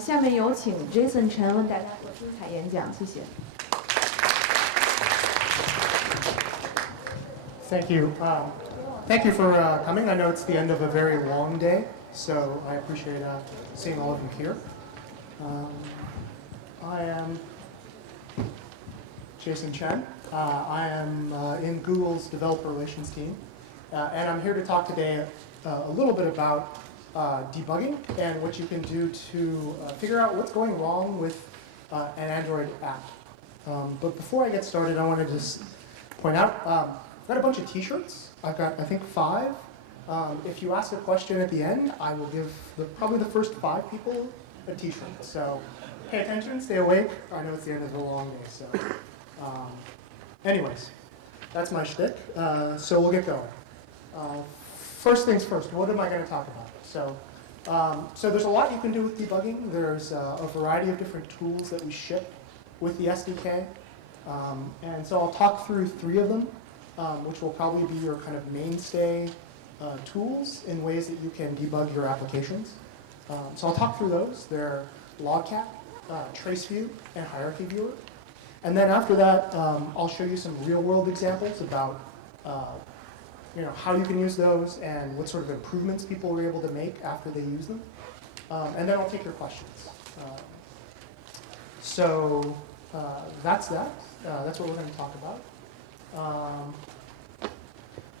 下面有请 Jason 陈为大家做精彩演讲，谢谢。Thank you. Thank you for coming. I know it's the end of a very long day, so I appreciate seeing all of you here. I am Jason Chen. I am in Google's developer relations team, and I'm here to talk today a little bit about debugging and what you can do to figure out what's going wrong with an Android app. But before I get started, I want to just point out, I've got a bunch of t-shirts. I've got, I think, 5. If you ask a question at the end, I will give probably the first 5 people a t-shirt. So pay attention, stay awake. I know it's the end of a long day. So anyways, that's my shtick. So we'll get going. First things first, what am I going to talk about? So there's a lot you can do with debugging. There's a variety of different tools that we ship with the SDK. And so I'll talk through 3 of them, which will probably be your kind of mainstay tools in ways that you can debug your applications. So I'll talk through those. They're Logcat, traceview, and hierarchy viewer. And then after that, I'll show you some real-world examples about how you can use those and what sort of improvements people were able to make after they use them. And then I'll take your questions. So that's that. That's what we're going to talk about.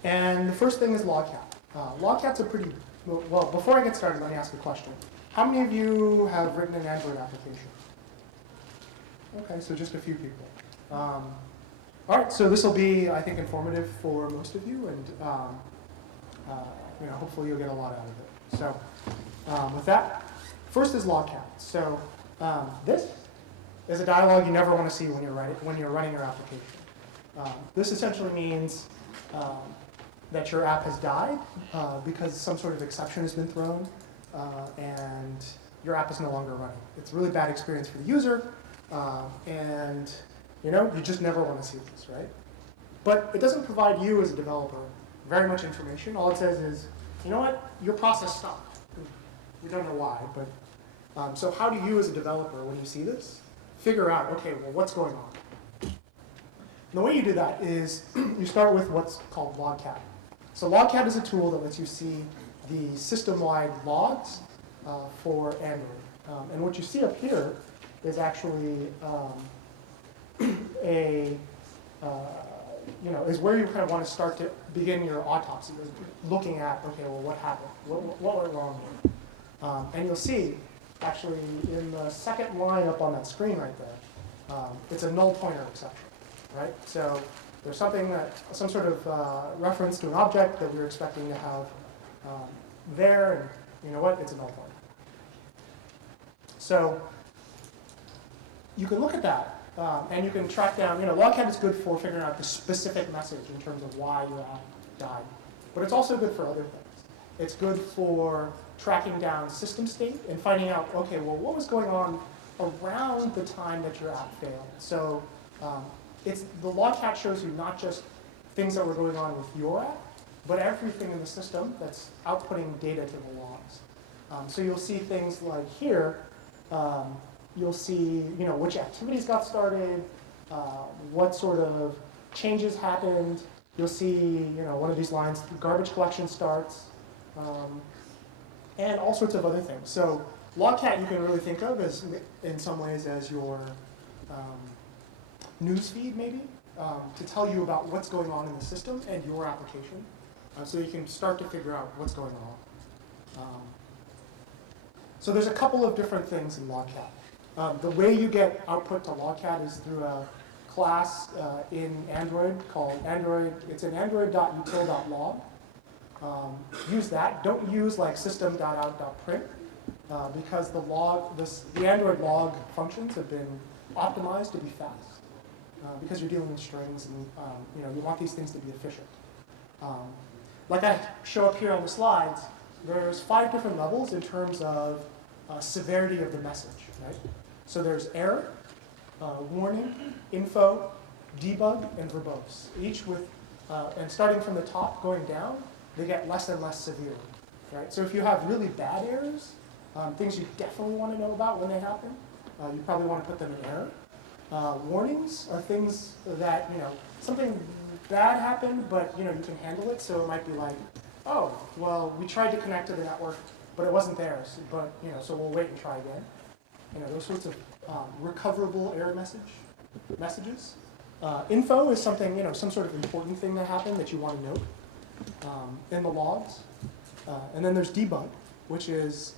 And the first thing is Logcat. Logcat's a pretty, well, before I get started, let me ask a question. How many of you have written an Android application? Okay, so just a few people. All right, so this will be, I think, informative for most of you, and hopefully you'll get a lot out of it. So with that, first is Logcat. So this is a dialog you never want to see when you're running your application. This essentially means that your app has died because some sort of exception has been thrown, and your app is no longer running. It's a really bad experience for the user, and you just never want to see this, right? But it doesn't provide you as a developer very much information. All it says is, you know what, your process stopped. We don't know why, but so how do you as a developer, when you see this, figure out, okay, well, what's going on? And the way you do that is you start with what's called Logcat. So Logcat is a tool that lets you see the system-wide logs for Android. And what you see up here is actually is where you kind of want to start to begin your autopsy, looking at, okay, well, what happened? What went wrong here? And you'll see, actually, in the second line up on that screen right there, it's a null pointer exception, right? So there's some sort of reference to an object that we were expecting to have there, and you know what? It's a null pointer. So you can look at that. And you can track down, Logcat is good for figuring out the specific message in terms of why your app died. But it's also good for other things. It's good for tracking down system state and finding out, okay, well, what was going on around the time that your app failed? So the Logcat shows you not just things that were going on with your app, but everything in the system that's outputting data to the logs. So you'll see things like here, you'll see, which activities got started, what sort of changes happened. You'll see, one of these lines, garbage collection starts, and all sorts of other things. So Logcat you can really think of as, in some ways, as your newsfeed, maybe, to tell you about what's going on in the system and your application, so you can start to figure out what's going on. So there's a couple of different things in Logcat. The way you get output to Logcat is through a class in Android called Android. It's an android.util.log. Use that. Don't use like system.out.print because the Android log functions have been optimized to be fast because you're dealing with strings and you want these things to be efficient. Like I show up here on the slides, there's 5 different levels in terms of severity of the message, right? So there's error, warning, info, debug, and verbose. Each with, and starting from the top going down, they get less and less severe, right? So if you have really bad errors, Things you definitely want to know about when they happen. You probably want to put them in error. Warnings are things that, something bad happened, but, you can handle it. So it might be like, oh, well, we tried to connect to the network, but it wasn't there. So, but, so we'll wait and try again. Those sorts of recoverable error messages. Info is something, some sort of important thing that happened that you want to note in the logs. And then there's debug, which is,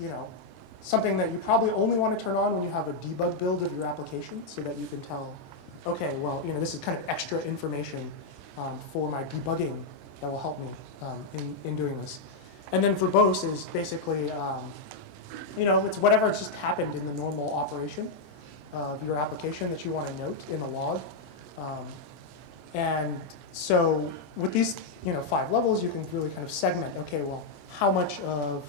something that you probably only want to turn on when you have a debug build of your application so that you can tell, okay, well, this is kind of extra information for my debugging that will help me in doing this. And then verbose is basically, it's whatever just happened in the normal operation of your application that you want to note in the log. And so with these, 5 levels, you can really kind of segment, okay, well, how much of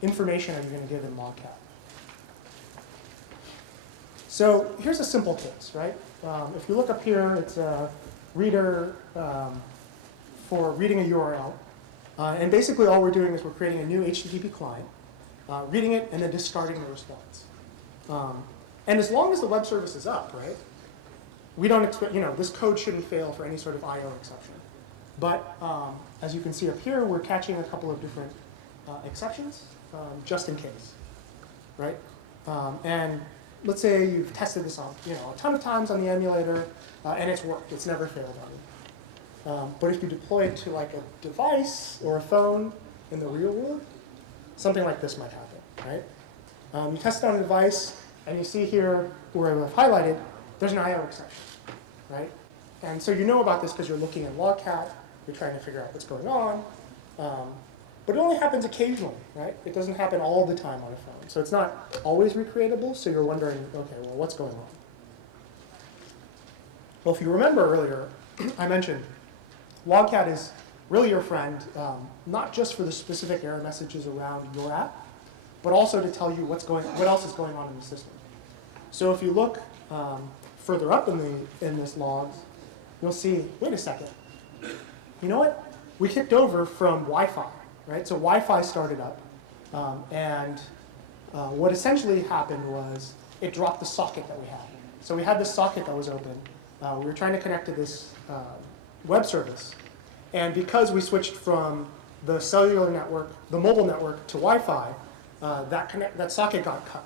information are you going to give in logcat? So here's a simple case, right? If you look up here, it's a reader for reading a URL. And basically all we're doing is we're creating a new HTTP client, reading it, and then discarding the response. And as long as the web service is up, right, we don't expect, this code shouldn't fail for any sort of I/O exception. But as you can see up here, we're catching a couple of different exceptions, just in case, right? And let's say you've tested this on, a ton of times on the emulator, and it's worked. It's never failed on it. But if you deploy it to like a device or a phone in the real world, something like this might happen, right? You test it on a device, and you see here where I've highlighted, there's an I/O exception, right? And so you know about this because you're looking at logcat, you're trying to figure out what's going on. But it only happens occasionally, right? It doesn't happen all the time on a phone. So it's not always recreatable, so you're wondering, okay, well, what's going on? Well, if you remember earlier, I mentioned logcat is really your friend, not just for the specific error messages around your app, but also to tell you what else is going on in the system. So if you look further up in this logs, you'll see, wait a second, you know what? We kicked over from Wi-Fi, right? So Wi-Fi started up, and what essentially happened was it dropped the socket that we had. So we had this socket that was open. We were trying to connect to this web service, and because we switched from the cellular network, the mobile network, to Wi-Fi, that socket got cut,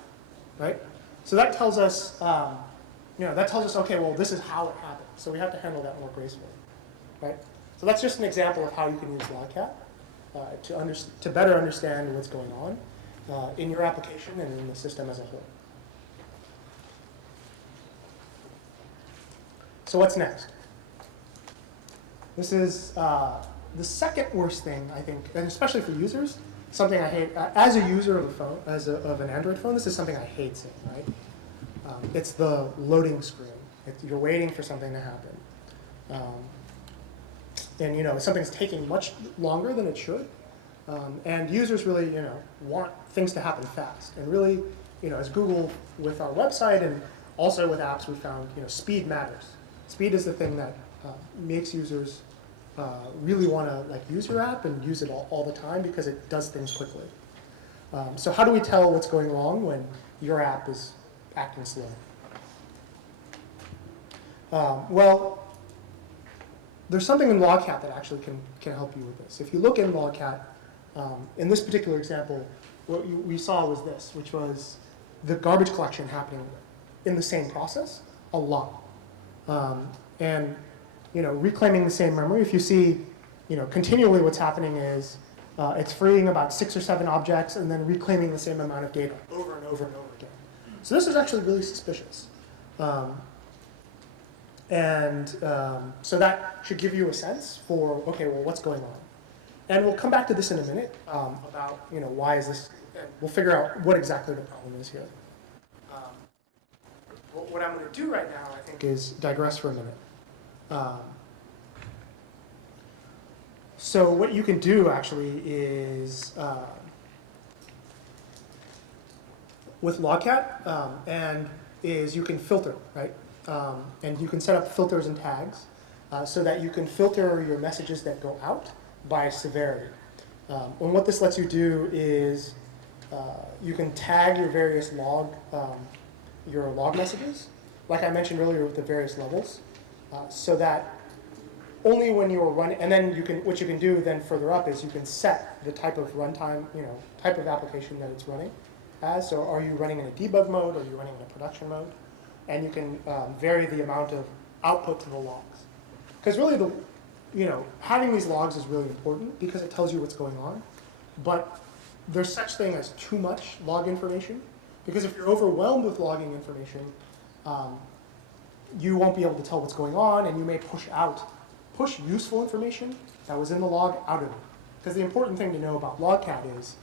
right? So that tells us, okay, well, this is how it happened. So we have to handle that more gracefully, right? So that's just an example of how you can use logcat to better understand what's going on in your application and in the system as a whole. So what's next? This is the second worst thing, I think, and especially for users, something I hate. As a user of a phone, of an Android phone, this is something I hate seeing, right? It's the loading screen. You're waiting for something to happen. And something's taking much longer than it should. And users really, want things to happen fast. And really, as Google with our website and also with apps, we found, speed matters. Speed is the thing that makes users really want to use your app and use it all the time because it does things quickly. So how do we tell what's going wrong when your app is acting slow? Well, there's something in logcat that actually can help you with this. If you look in logcat, in this particular example, what we saw was this, which was the garbage collection happening in the same process a lot. And reclaiming the same memory, if you see, continually what's happening is it's freeing about 6 or 7 objects and then reclaiming the same amount of data over and over and over again. So this is actually really suspicious. So that should give you a sense for, okay, well, what's going on? And we'll come back to this in a minute about, why is this, we'll figure out what exactly the problem is here. What I'm going to do right now, I think, is digress for a minute. So what you can do, actually, is with logcat, is you can filter, right? And you can set up filters and tags so that you can filter your messages that go out by severity. And what this lets you do is you can tag your various log messages, like I mentioned earlier with the various levels, so that only when you are running, and then what you can do then further up is you can set the type of runtime, type of application that it's running as. So are you running in a debug mode, or are you running in a production mode? And you can vary the amount of output to the logs. Because really having these logs is really important because it tells you what's going on. But there's such thing as too much log information, because if you're overwhelmed with logging information, you won't be able to tell what's going on, and you may push useful information that was in the log out of it. Because the important thing to know about logcat is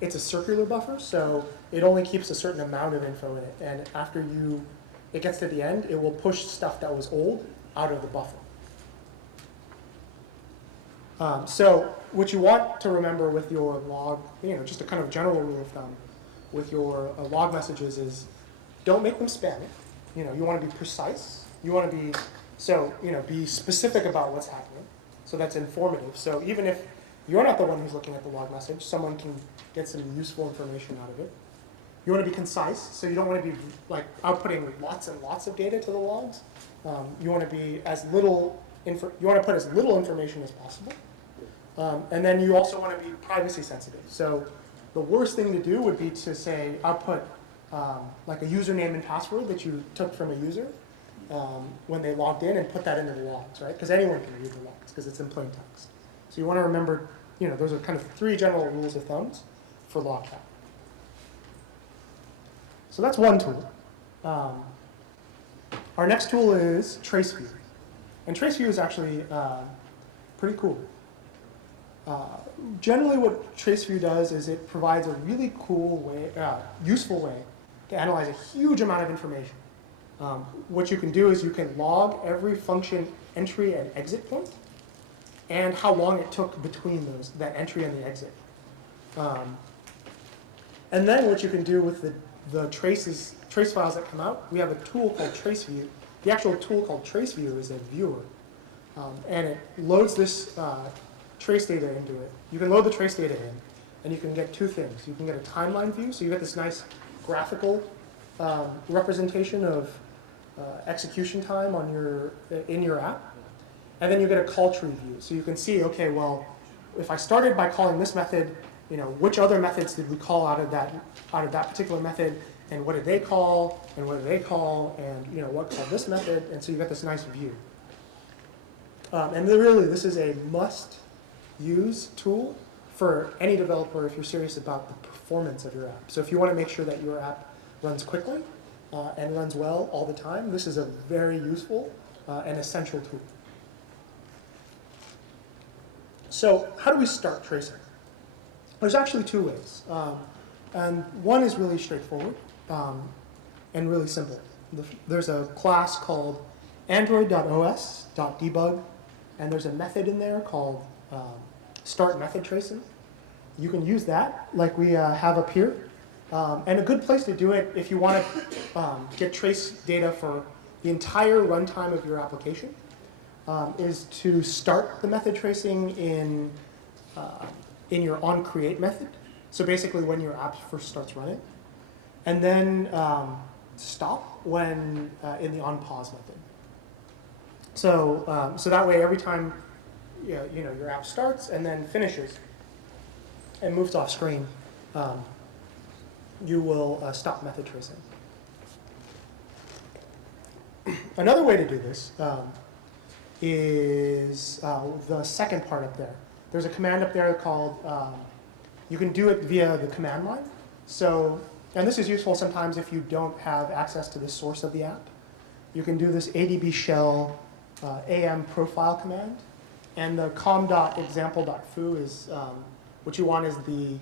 it's a circular buffer, so it only keeps a certain amount of info in it, and after it gets to the end, it will push stuff that was old out of the buffer. So what you want to remember with your log, just a kind of general rule of thumb with your log messages is don't make them spammy. You want to be precise. You want to be be specific about what's happening. So that's informative. So even if you're not the one who's looking at the log message, someone can get some useful information out of it. You want to be concise, so you don't want to be outputting lots and lots of data to the logs. You want to be you want to put as little information as possible. And then you also want to be privacy sensitive. So the worst thing to do would be to say output like a username and password that you took from a user when they logged in, and put that into the logs, right? Because anyone can read the logs because it's in plain text. So you want to remember, those are kind of 3 general rules of thumbs for logcat. So that's one tool. Our next tool is traceview. And traceview is actually pretty cool. Generally what traceview does is it provides a really cool way, useful way to analyze a huge amount of information. What you can do is you can log every function entry and exit point, and how long it took between that entry and the exit. And then what you can do with the trace files that come out, we have a tool called traceview. The actual tool called traceview is a viewer, and it loads this trace data into it. You can load the trace data in, and you can get 2 things. You can get a timeline view, so you get this nice graphical representation of execution time in your app, and then you get a call tree view, so you can see, okay, well, if I started by calling this method, which other methods did we call out of that particular method, and what did they call, and what did they call, and what called this method, and so you get this nice view. And really, this is a must-use tool for any developer if you're serious about the performance of your app. So if you want to make sure that your app runs quickly and runs well all the time, this is a very useful and essential tool. So how do we start tracing? There's actually 2 ways. And one is really straightforward and really simple. There's a class called android.os.debug, and there's a method in there called start method tracing. You can use that like we have up here. And a good place to do it if you want to get trace data for the entire runtime of your application is to start the method tracing in your onCreate method. So basically when your app first starts running. And then stop when in the onPause method. So that way every time your app starts and then finishes and moves off screen, you will stop method tracing. Another way to do this is the second part up there. There's a command up there called, you can do it via the command line. So, and this is useful sometimes if you don't have access to the source of the app. You can do this adb shell am profile command. And the com.example.foo is, what you want is the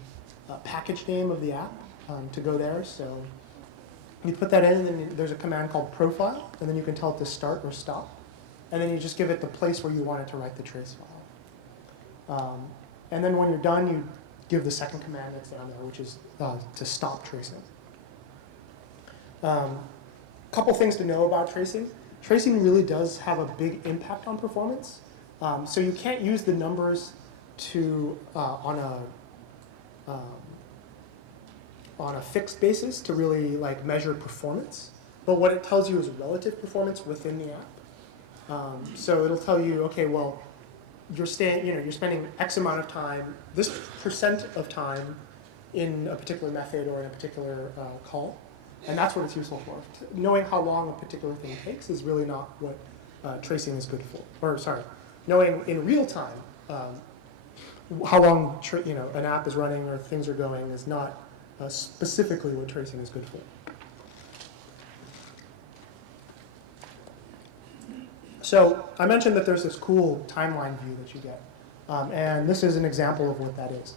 package name of the app to go there. So you put that in, and then there's a command called profile, and then you can tell it to start or stop. And then you just give it the place where you want it to write the trace file. And then when you're done, you give the second command that's down there, which is to stop tracing. Couple things to know about tracing. Tracing really does have a big impact on performance. So you can't use the numbers to on a fixed basis to really like measure performance. But what it tells you is relative performance within the app. So it'll tell you, okay, well, you're spending X amount of time, this percent of time in a particular method or in a particular call, and that's what it's useful for. Knowing how long a particular thing takes is really not what tracing is good for. Or sorry, knowing in real time how long an app is running or things are going is not specifically what tracing is good for. So I mentioned that there's this cool timeline view that you get, and this is an example of what that is.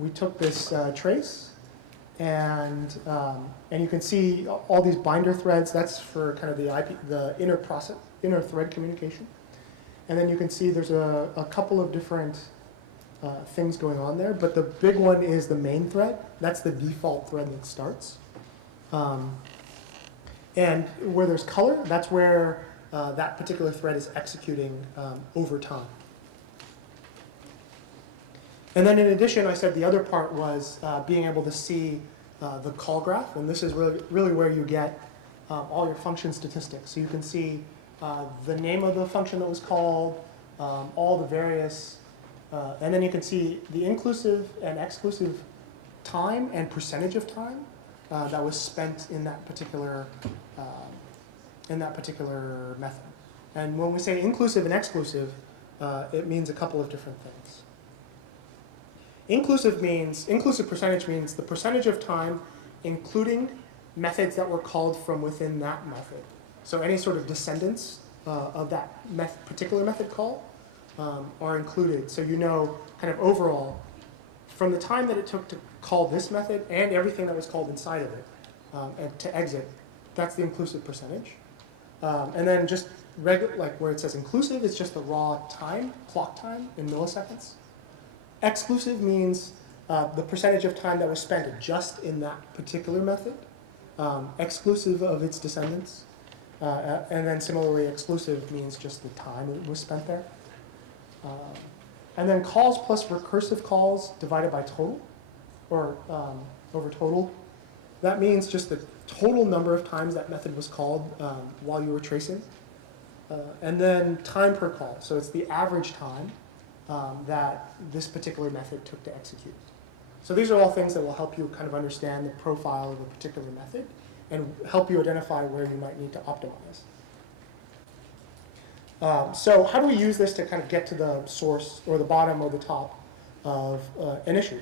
We took this trace, and you can see all these binder threads. That's for kind of the inner thread communication. And then you can see there's a couple of different things going on there, but the big one is the main thread. That's the default thread that starts. And where there's color, that's where that particular thread is executing over time. And then in addition, I said the other part was being able to see the call graph, and this is really where you get all your function statistics. So you can see the name of the function that was called, all the various, and then you can see the inclusive and exclusive time and percentage of time that was spent in that particular method. And when we say inclusive and exclusive, it means a couple of different things. Inclusive percentage means the percentage of time including methods that were called from within that method. So any sort of descendants of that particular method call are included. So you know kind of overall, from the time that it took to call this method and everything that was called inside of it and to exit, that's the inclusive percentage. And then just like where it says inclusive, it's just the raw time, clock time in milliseconds. Exclusive means the percentage of time that was spent just in that particular method, exclusive of its descendants. And then similarly, exclusive means just the time it was spent there. And then calls plus recursive calls divided by total, or over total. That means just the total number of times that method was called while you were tracing. And then time per call. So it's the average time that this particular method took to execute. So these are all things that will help you kind of understand the profile of a particular method and help you identify where you might need to optimize. So how do we use this to kind of get to the source or the bottom or the top of an issue?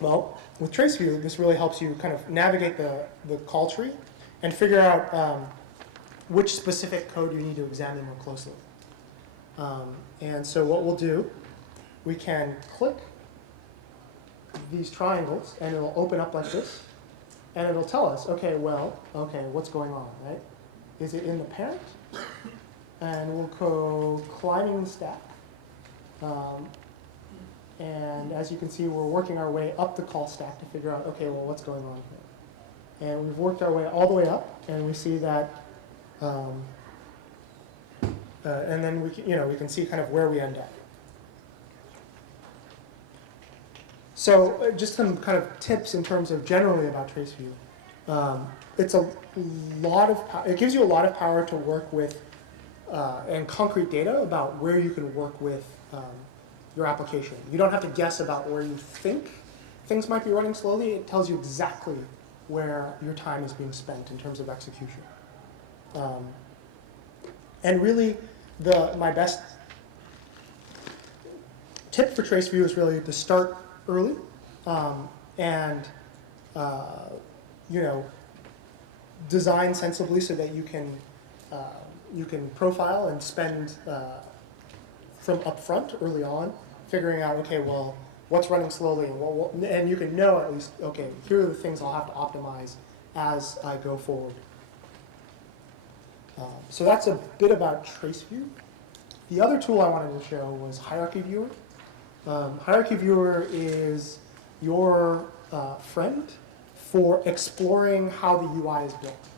Well, with traceview, this really helps you kind of navigate the call tree and figure out which specific code you need to examine more closely. And so what we'll do, we can click these triangles, and it'll open up like this. And it'll tell us, okay, what's going on, right? Is it in the parent? And we'll go climbing the stack. And as you can see, we're working our way up the call stack to figure out, okay, well, what's going on here? And we've worked our way all the way up, and we see that, and then we can see kind of where we end up. So just some kind of tips in terms of generally about traceview. It's a lot of it gives you a lot of power to work with and concrete data about where you can work with your application. You don't have to guess about where you think things might be running slowly. It tells you exactly where your time is being spent in terms of execution. And really, my best tip for traceview is really to start early and design sensibly so that you can profile and spend from upfront early on, figuring out, okay, well, what's running slowly, and you can know at least, okay, here are the things I'll have to optimize as I go forward. So that's a bit about traceview. The other tool I wanted to show was Hierarchy Viewer. Hierarchy Viewer is your friend for exploring how the UI is built.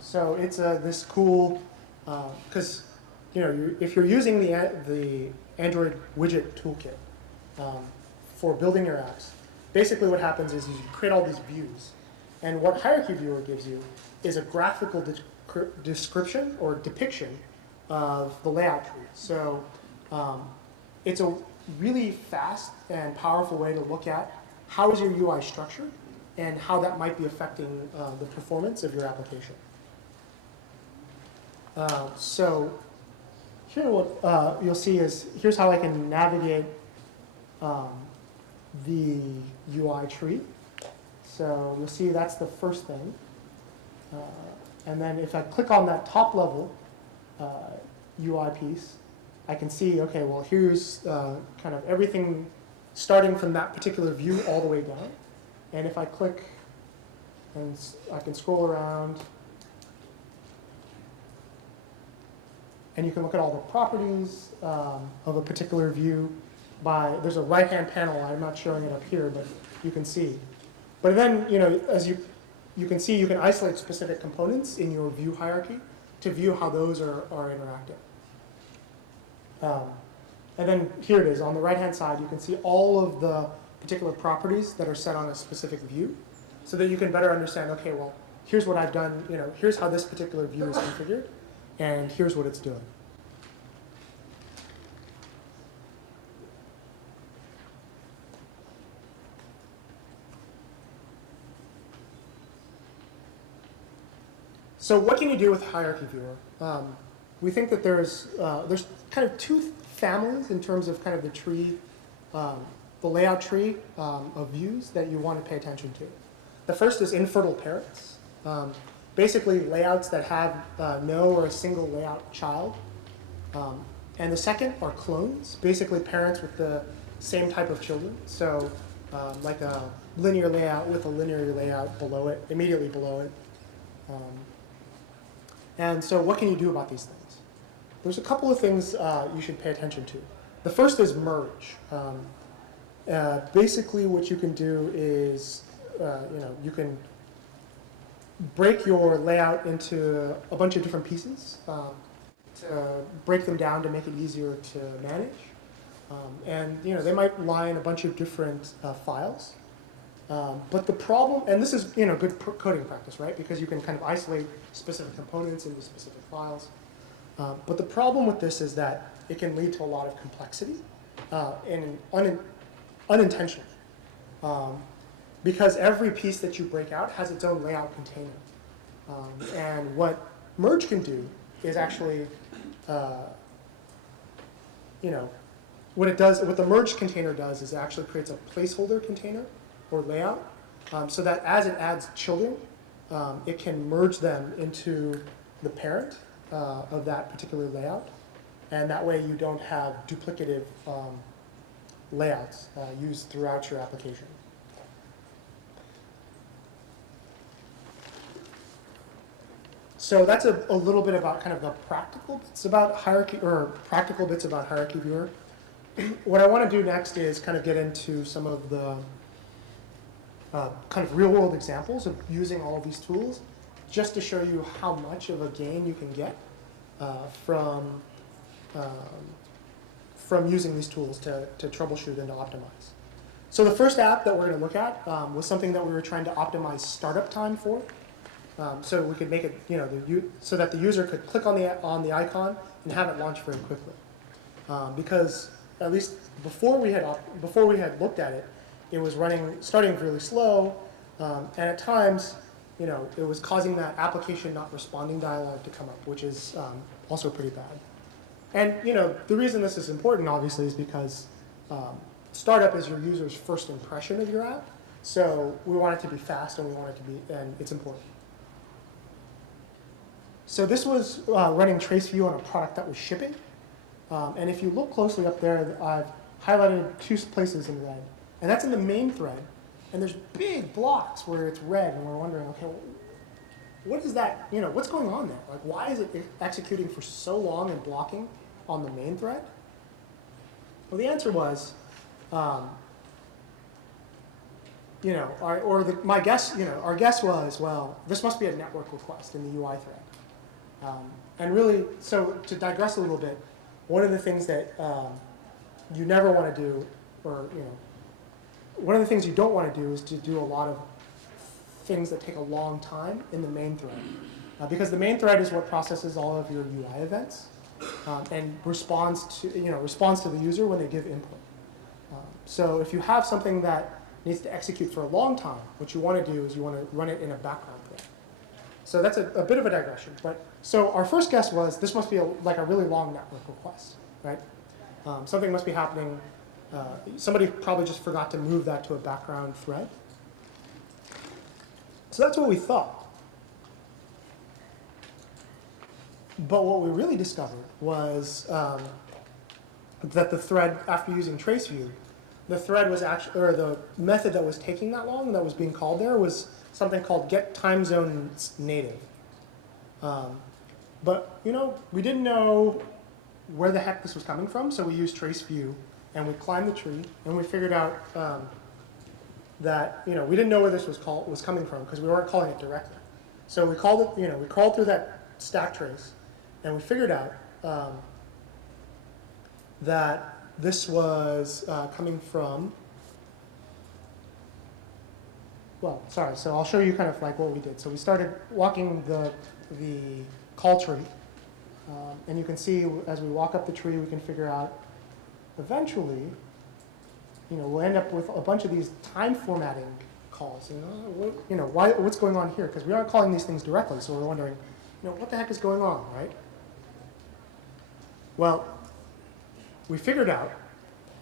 So it's this cool, because if you're using the Android widget toolkit for building your apps, basically what happens is you create all these views. And what Hierarchy Viewer gives you is a graphical description or depiction of the layout tree. So it's a really fast and powerful way to look at how is your UI structured and how that might be affecting the performance of your application. So here what you'll see is, here's how I can navigate the UI tree. So you'll see that's the first thing. And then if I click on that top level UI piece, I can see, okay, well, here's kind of everything starting from that particular view all the way down. And if I click, and I can scroll around, and you can look at all the properties of a particular view there's a right-hand panel. I'm not showing it up here, but you can see. But then, as you can see, you can isolate specific components in your view hierarchy to view how those are interacting. And then here it is. On the right-hand side, you can see all of the particular properties that are set on a specific view so that you can better understand, okay, well, here's what I've done. Here's how this particular view is configured, and here's what it's doing. So what can you do with Hierarchy Viewer? We think that there's kind of two families in terms of kind of the tree, the layout tree of views that you want to pay attention to. The first is infertile parents, basically layouts that have no or a single layout child. And the second are clones, basically parents with the same type of children. So like a linear layout with a linear layout below it, immediately below it. And so what can you do about these things? There's a couple of things you should pay attention to. The first is merge. Basically what you can do is, you can break your layout into a bunch of different pieces to break them down to make it easier to manage. And they might lie in a bunch of different files. But the problem, and this is good coding practice, right? Because you can kind of isolate specific components into specific files. But the problem with this is that it can lead to a lot of complexity and unintentional. Because every piece that you break out has its own layout container. And what merge can do is actually, what the merge container does is it actually creates a placeholder container or layout, so that as it adds children, it can merge them into the parent of that particular layout. And that way you don't have duplicative layouts used throughout your application. So that's a little bit about kind of the practical bits about Hierarchy, or practical bits about Hierarchy Viewer. What I want to do next is kind of get into some of the kind of real-world examples of using all of these tools, just to show you how much of a gain you can get from using these tools to troubleshoot and to optimize. So the first app that we're going to look at was something that we were trying to optimize startup time for. So we could make it, so that the user could click on the icon and have it launch very quickly. Because at least before we had looked at it, it was starting really slow, and at times, it was causing that application not responding dialog to come up, which is also pretty bad. And the reason this is important, obviously, is because startup is your user's first impression of your app. So we want it to be fast, and it's important. So this was running traceview on a product that was shipping. And if you look closely up there, I've highlighted two places in red. And that's in the main thread. And there's big blocks where it's red, and we're wondering, okay, what is that? What's going on there? Like, why is it executing for so long and blocking on the main thread? Well, the answer was, our guess was, well, this must be a network request in the UI thread. And really, so to digress a little bit, one of the things that you never want to do, or one of the things you don't want to do is to do a lot of things that take a long time in the main thread. Because the main thread is what processes all of your UI events and responds to the user when they give input. So if you have something that needs to execute for a long time, what you want to do is you want to run it in a background thread. So that's a bit of a digression. But so our first guess was this must be like a really long network request, right? Something must be happening. Somebody probably just forgot to move that to a background thread. So that's what we thought. But what we really discovered was that the thread, after using traceview, the thread was actually, or the method that was taking that long that was being called there was something called get time zones native. But we didn't know where the heck this was coming from, so we used traceview and we climbed the tree and we figured out that we didn't know where this was coming from because we weren't calling it directly. So we called it, we crawled through that stack trace and we figured out that this was coming from, well, sorry, so I'll show you kind of like what we did. So we started walking the call tree, and you can see as we walk up the tree, we can figure out eventually, we'll end up with a bunch of these time formatting calls. What's going on here? Because we aren't calling these things directly, so we're wondering, what the heck is going on, right? Well, we figured out,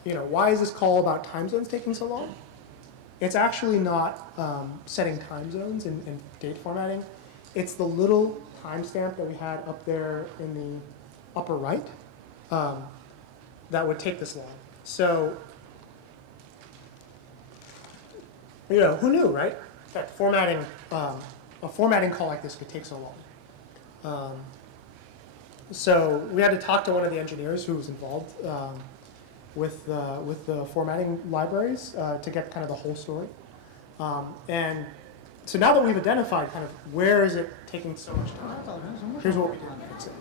why is this call about time zones taking so long? It's actually not setting time zones and date formatting. It's the little timestamp that we had up there in the upper right that would take this long. So, who knew, right? That formatting, a formatting call like this could take so long. So we had to talk to one of the engineers who was involved with the formatting libraries to get kind of the whole story. And so now that we've identified kind of where is it taking so much time, here's what we did to fix it.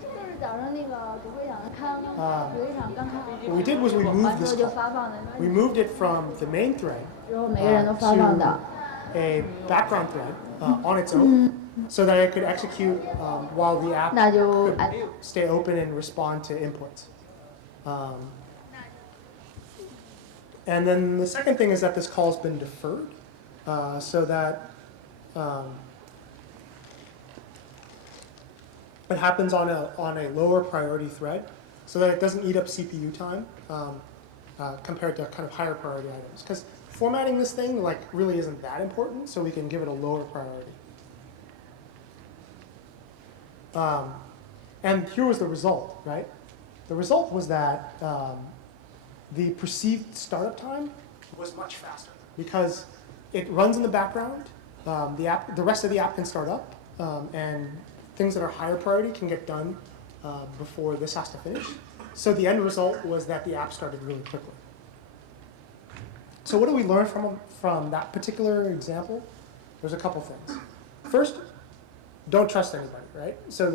What we did was we moved this call. We moved it from the main thread to a background thread on its own, so that it could execute while the app could stay open and respond to inputs. And then the second thing is that this call has been deferred, so that it happens on a lower priority thread, so that it doesn't eat up CPU time compared to kind of higher priority items. Because formatting this thing really isn't that important, so we can give it a lower priority. And here was the result, right? The result was that the perceived startup time was much faster because it runs in the background. The rest of the app can start up, and things that are higher priority can get done before this has to finish. So the end result was that the app started really quickly. So what do we learn from that particular example? There's a couple things. First, don't trust anybody, right? So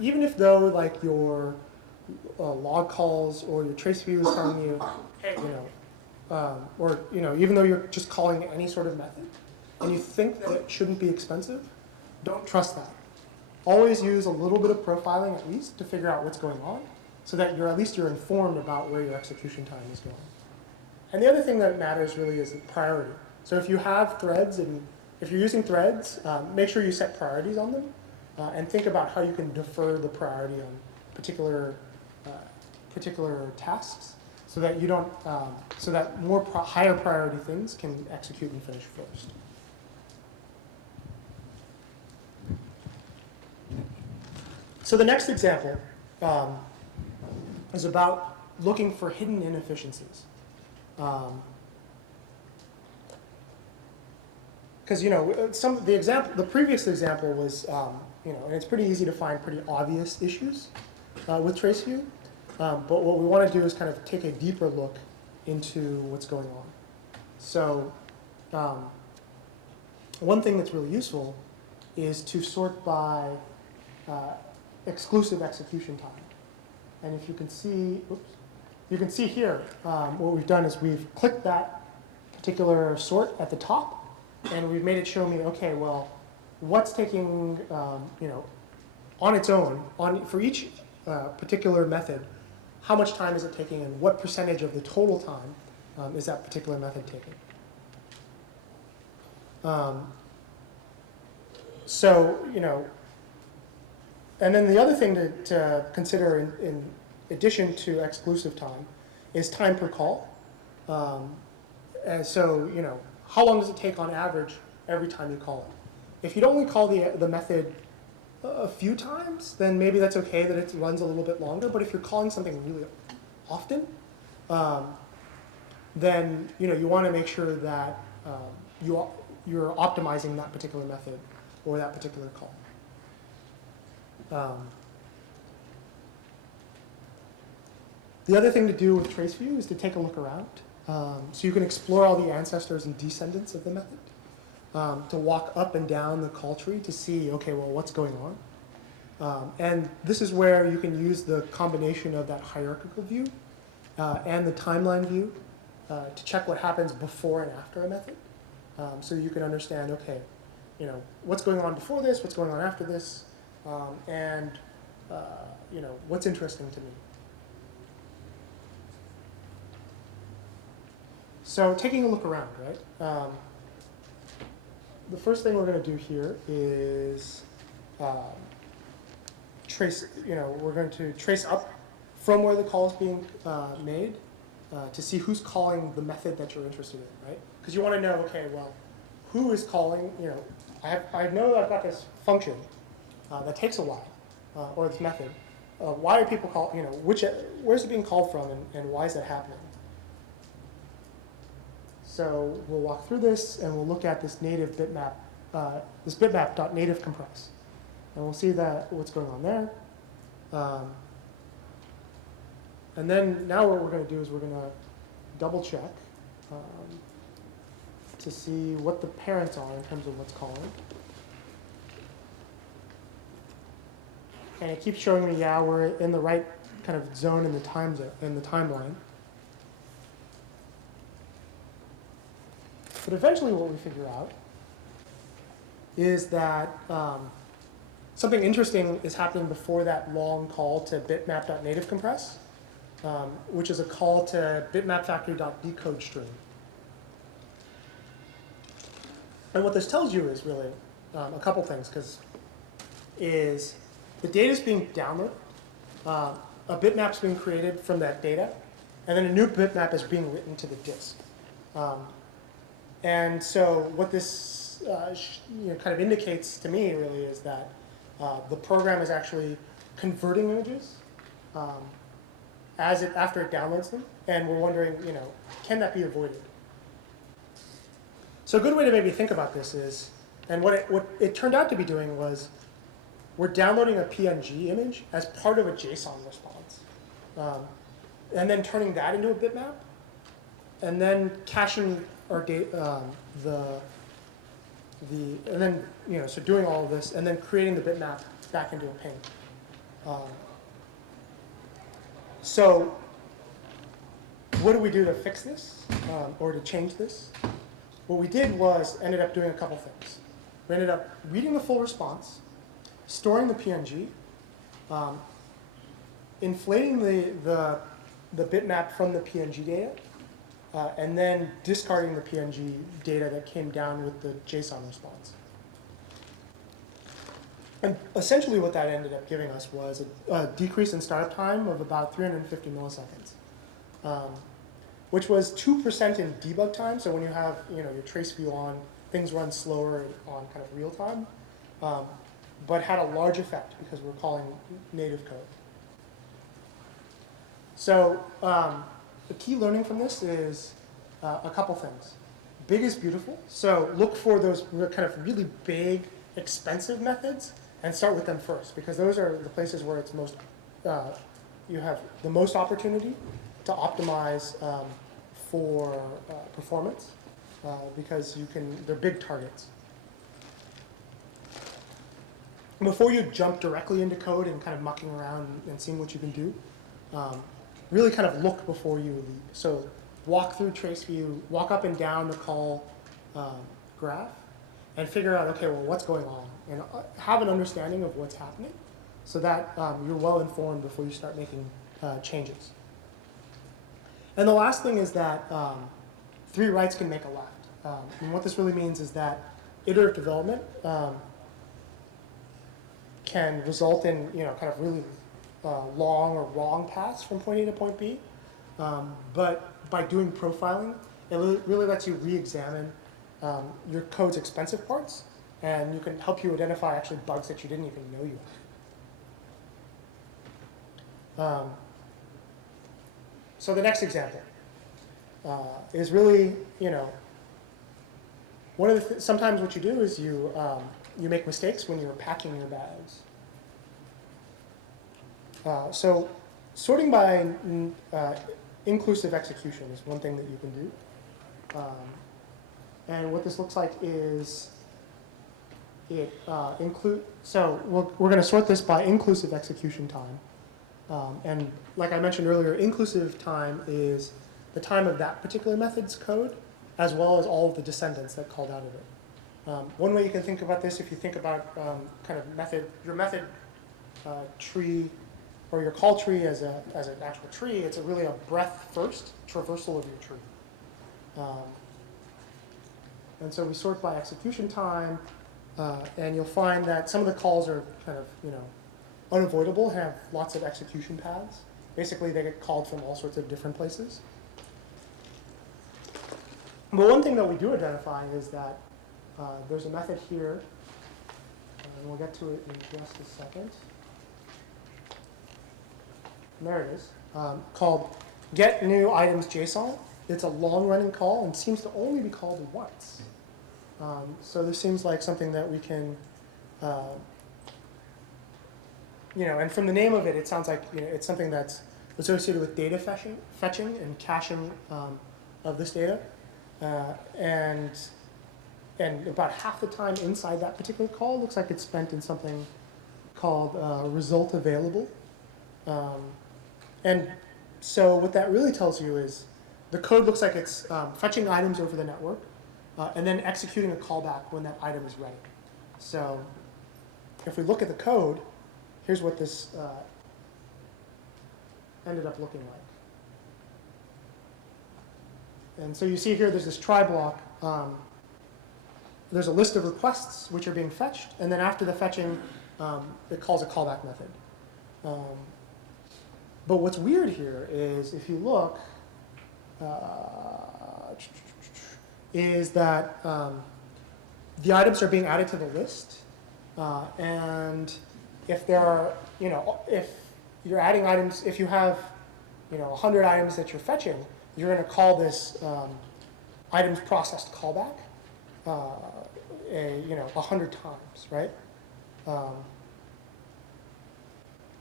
even if your log calls or your traceview is telling you, hey, or even though you're just calling any sort of method, and you think that it shouldn't be expensive, don't trust that. Always use a little bit of profiling at least to figure out what's going on, so that at least you're informed about where your execution time is going. And the other thing that matters really is the priority. So if you have threads and if you're using threads, make sure you set priorities on them and think about how you can defer the priority on particular tasks, so that you don't, so that higher priority things can execute and finish first. So the next example is about looking for hidden inefficiencies. Because the previous example was and it's pretty easy to find pretty obvious issues with traceview. But what we want to do is kind of take a deeper look into what's going on. So one thing that's really useful is to sort by exclusive execution time. And if you can see, you can see here, what we've done is we've clicked that particular sort at the top, and we've made it show me, okay, well, what's taking, on its own, for each particular method, how much time is it taking and what percentage of the total time is that particular method taking. And then the other thing to consider in addition to exclusive time is time per call. And so, how long does it take on average every time you call it? If you'd only call the method a few times, then maybe that's okay that it runs a little bit longer. But if you're calling something really often, then you want to make sure that you're optimizing that particular method or that particular call. The other thing to do with traceview is to take a look around. So you can explore all the ancestors and descendants of the method, to walk up and down the call tree to see, okay, well, what's going on? And this is where you can use the combination of that hierarchical view and the timeline view to check what happens before and after a method. So you can understand, okay, what's going on before this, what's going on after this, and what's interesting to me. So taking a look around, right? The first thing we're going to do here is trace. We're going to trace up from where the call is being made to see who's calling the method that you're interested in, right? Because you want to know, okay, well, who is calling? I know I've got this function that takes a while, or this method. Why are people calling? Where's it being called from, and why is that happening? So we'll walk through this, and we'll look at this native bitmap, this bitmap.native compress, and we'll see what's going on there. And then now what we're going to do is we're going to double check to see what the parents are in terms of what's calling. And it keeps showing me, yeah, we're in the right kind of zone in the timeline. But eventually what we figure out is that something interesting is happening before that long call to bitmap.native compress, which is a call to bitmapfactory.decode string. And what this tells you is really a couple things, is the data is being downloaded, a bitmap's being created from that data, and then a new bitmap is being written to the disk. And so what this kind of indicates to me really is that the program is actually converting images after it downloads them, and we're wondering, can that be avoided? So a good way to maybe think about this is, and what it turned out to be doing was, we're downloading a PNG image as part of a JSON response, and then turning that into a bitmap, and then caching our data, and then so doing all of this, and then creating the bitmap back into a pane. So what do we do to fix this or to change this? What we did was ended up doing a couple things. We ended up reading the full response, storing the PNG, inflating the bitmap from the PNG data, and then discarding the PNG data that came down with the JSON response. And essentially what that ended up giving us was a decrease in startup time of about 350 milliseconds, which was 2% in debug time. So when you have your traceview on, things run slower on kind of real time, but had a large effect because we're calling native code. So the key learning from this is a couple things. Big is beautiful. So look for those kind of really big, expensive methods and start with them first, because those are the places where it's most, you have the most opportunity to optimize for performance, because they're big targets. Before you jump directly into code and kind of mucking around and seeing what you can do, really kind of look before you leap. So walk through traceview, walk up and down the call graph, and figure out, okay, well, what's going on, and have an understanding of what's happening, so that you're well informed before you start making changes. And the last thing is that 3 rights can make a left. And what this really means is that iterative development can result in kind of really long or wrong paths from point A to point B. But by doing profiling, it really lets you re-examine your code's expensive parts, and you can help you identify actually bugs that you didn't even know you had. So the next example is really, one of the sometimes what you do is you make mistakes when you're packing your bags. So sorting by inclusive execution is one thing that you can do. And what this looks like is it so we're going to sort this by inclusive execution time. And like I mentioned earlier, inclusive time is the time of that particular method's code, as well as all of the descendants that called out of it. One way you can think about this, if you think about kind of your method tree, or your call tree as an actual tree, it's really a breadth first traversal of your tree. And so we sort by execution time, and you'll find that some of the calls are kind of unavoidable, have lots of execution paths. Basically, they get called from all sorts of different places. But one thing that we do identify is that there's a method here, and we'll get to it in just a second. And there it is, called getNewItemsJSON. It's a long-running call and seems to only be called once. So this seems like something that we can, and from the name of it, it sounds like it's something that's associated with data fetching and caching of this data. And about half the time inside that particular call looks like it's spent in something called result available. And so what that really tells you is the code looks like it's fetching items over the network and then executing a callback when that item is ready. So if we look at the code, here's what this ended up looking like. And so you see here there's this try block. There's a list of requests which are being fetched, and then after the fetching, it calls a callback method. But what's weird here is if you look, is that the items are being added to the list, and if there are, if you're adding items, if you have, 100 items that you're fetching, you're going to call this items processed callback, 100 times, right?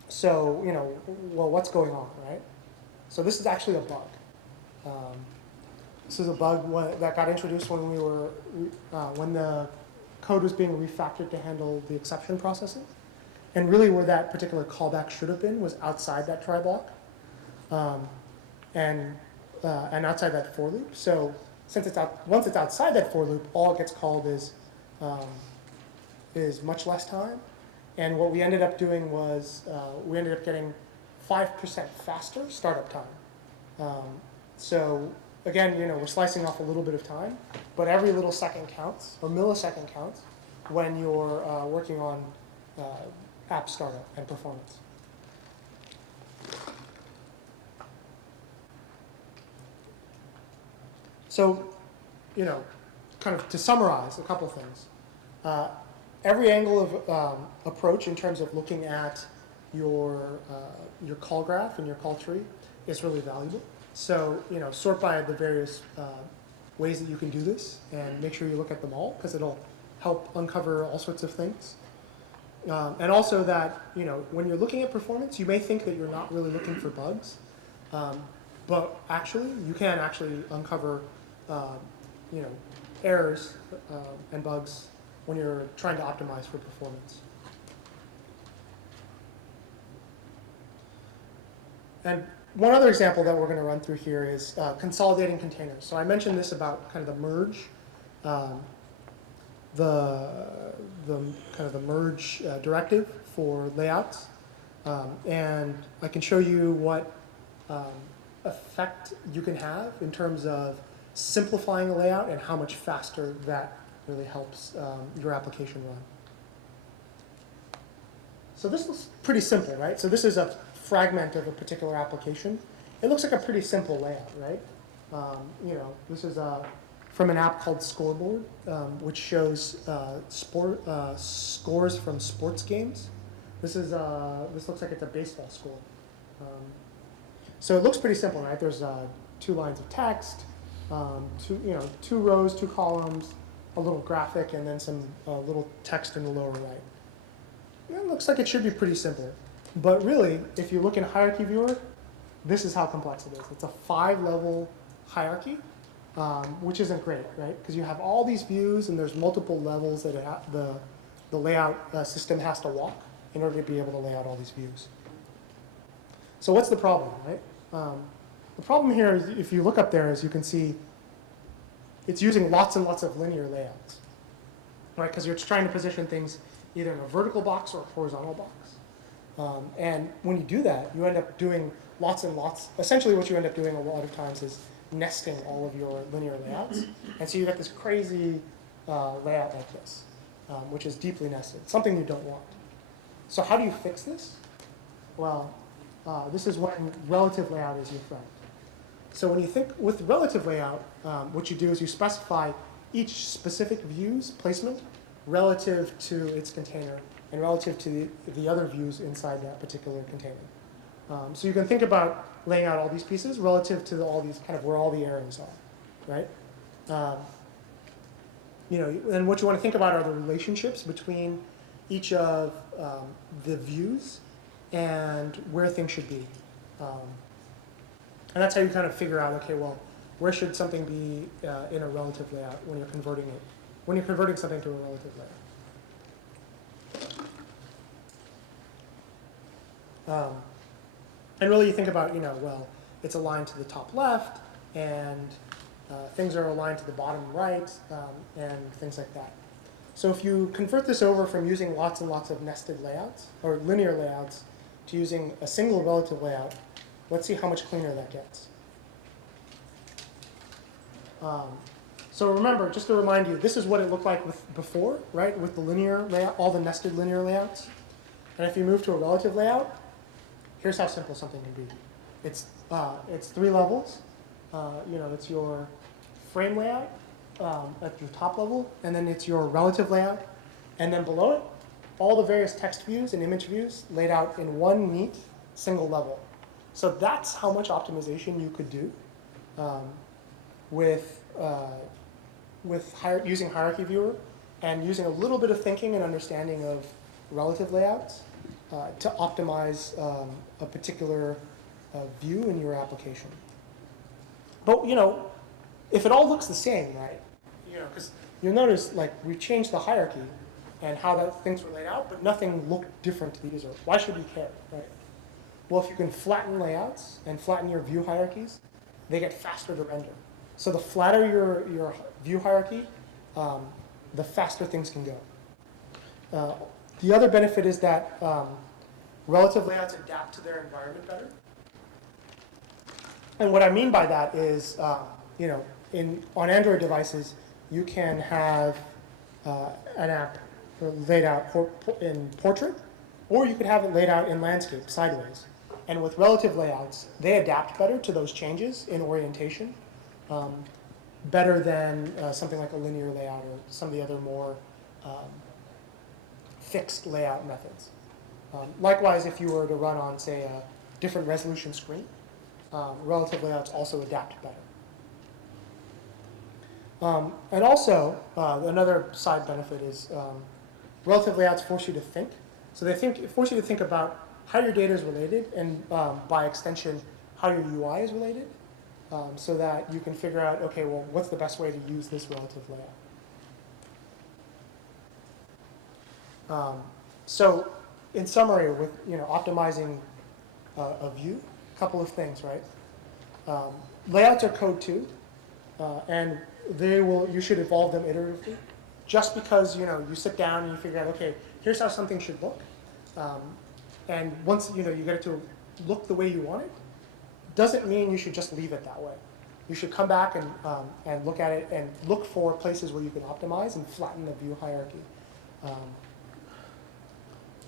So, well, what's going on, right? So this is actually a bug. This is a bug that got introduced when when the code was being refactored to handle the exception processing. And really where that particular callback should have been was outside that try block and outside that for loop. So since once it's outside that for loop, all it gets called is much less time. And what we ended up doing was we ended up getting 5% faster startup time. So again, we're slicing off a little bit of time, but every little second counts, or millisecond counts, when you're working on app startup and performance. So, kind of to summarize a couple things. Every angle of approach in terms of looking at your call graph and your call tree is really valuable. So, sort by the various ways that you can do this and make sure you look at them all because it'll help uncover all sorts of things. And also that, when you're looking at performance, you may think that you're not really looking for bugs, but actually, you can actually uncover, errors and bugs when you're trying to optimize for performance. And one other example that we're going to run through here is consolidating containers. So I mentioned this about kind of the merge, the merge directive for layouts, and I can show you what effect you can have in terms of simplifying a layout and how much faster that really helps your application run. So this looks pretty simple, right? So this is a fragment of a particular application. It looks like a pretty simple layout, right? This is from an app called Scoreboard, which shows scores from sports games. This looks like it's a baseball score. So it looks pretty simple, right? There's 2 lines of text, 2 rows, 2 columns, a little graphic, and then some little text in the lower right. It looks like it should be pretty simple. But really, if you look in Hierarchy Viewer, this is how complex it is. It's a 5-level hierarchy, which isn't great, right? Because you have all these views, and there's multiple levels that the layout system has to walk in order to be able to lay out all these views. So what's the problem, right? The problem here is, if you look up there, as you can see, it's using lots and lots of linear layouts, right? Because you're trying to position things either in a vertical box or a horizontal box. And when you do that, you end up doing lots and lots. Essentially, what you end up doing a lot of times is nesting all of your linear layouts. And so you get this crazy layout like this, which is deeply nested, something you don't want. So how do you fix this? Well, this is when relative layout is your friend. So when you think with relative layout, what you do is you specify each specific view's placement relative to its container and relative to the other views inside that particular container. So you can think about laying out all these pieces relative to all these, kind of where all the arrows are, right? And what you want to think about are the relationships between each of the views and where things should be. And that's how you kind of figure out, okay, well, where should something be in a relative layout when you're converting it, when you're converting something to a relative layout. And really you think about, well, it's aligned to the top left, and things are aligned to the bottom right, and things like that. So if you convert this over from using lots and lots of nested layouts, or linear layouts, to using a single relative layout, let's see how much cleaner that gets. So remember, just to remind you, this is what it looked like before, right? With the linear layout, all the nested linear layouts. And if you move to a relative layout, here's how simple something can be. It's 3 levels. It's your frame layout at your top level, and then it's your relative layout, and then below it, all the various text views and image views laid out in one neat single level. So that's how much optimization you could do using Hierarchy Viewer and using a little bit of thinking and understanding of relative layouts to optimize a particular view in your application. But if it all looks the same, right? Because you'll notice, like, we changed the hierarchy and how things were laid out, but nothing looked different to the user. Why should we care, right? Well, if you can flatten layouts and flatten your view hierarchies, they get faster to render. So the flatter your view hierarchy, the faster things can go. The other benefit is that relative layouts adapt to their environment better. And what I mean by that is, on Android devices, you can have an app laid out in portrait, or you could have it laid out in landscape, sideways. And with relative layouts, they adapt better to those changes in orientation, better than something like a linear layout or some of the other more fixed layout methods. Likewise, if you were to run on, say, a different resolution screen, relative layouts also adapt better. And also, another side benefit is relative layouts force you to think. So they force you to think about how your data is related, and by extension, how your UI is related, so that you can figure out, okay, well, what's the best way to use this relative layout? So in summary, with optimizing a view, couple of things, right? Layouts are code too, and you should evolve them iteratively. Just because you sit down and you figure out, okay, here's how something should look, and once you get it to look the way you want it, doesn't mean you should just leave it that way. You should come back and look at it and look for places where you can optimize and flatten the view hierarchy.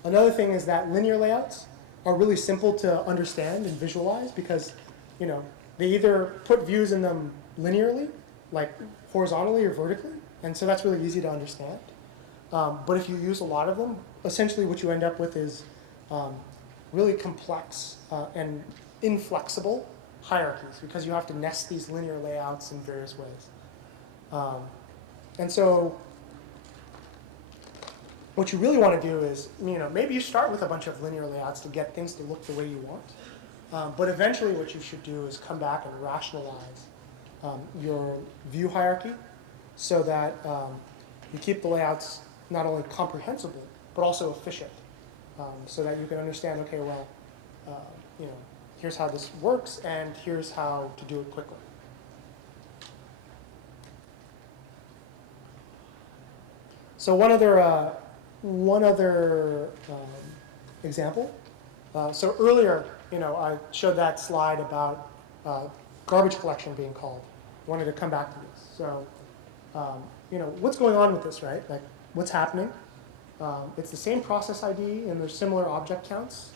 Another thing is that linear layouts are really simple to understand and visualize because they either put views in them linearly, like horizontally or vertically, and so that's really easy to understand. But if you use a lot of them, essentially what you end up with is really complex and inflexible hierarchies because you have to nest these linear layouts in various ways. And so what you really want to do is, maybe you start with a bunch of linear layouts to get things to look the way you want. But eventually what you should do is come back and rationalize your view hierarchy so that you keep the layouts not only comprehensible, but also efficient. So that you can understand, okay, well, here's how this works, and here's how to do it quickly. So one other example. So earlier, I showed that slide about garbage collection being called. I wanted to come back to this. So, what's going on with this, right? Like, what's happening? It's the same process ID, and there's similar object counts,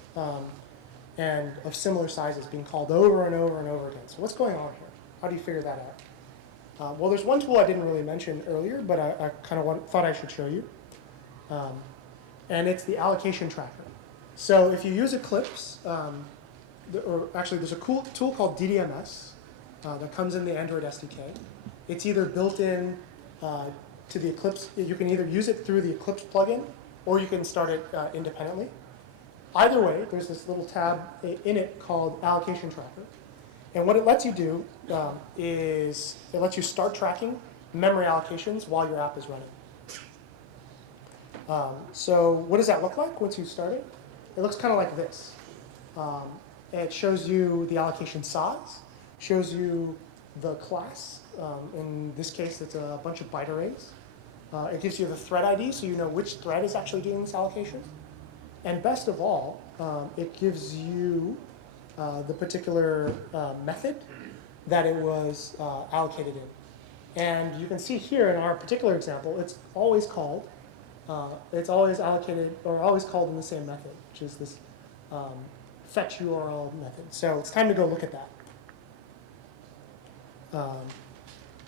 and of similar sizes being called over and over and over again. So what's going on here? How do you figure that out? Well, there's one tool I didn't really mention earlier, but I kind of thought I should show you. And it's the allocation tracker. So if you use Eclipse, or actually there's a cool tool called DDMS that comes in the Android SDK. It's either built in to the Eclipse. You can either use it through the Eclipse plugin, or you can start it independently. Either way, there's this little tab in it called Allocation Tracker. And what it lets you do is it lets you start tracking memory allocations while your app is running. So what does that look like once you start it? It looks kind of like this. It shows you the allocation size, shows you the class. In this case, it's a bunch of byte arrays. It gives you the thread ID, so you know which thread is actually doing this allocation. And best of all, it gives you the particular method that it was allocated in. And you can see here in our particular example, it's always called, it's always allocated or always called in the same method, which is this fetch URL method. So it's time to go look at that.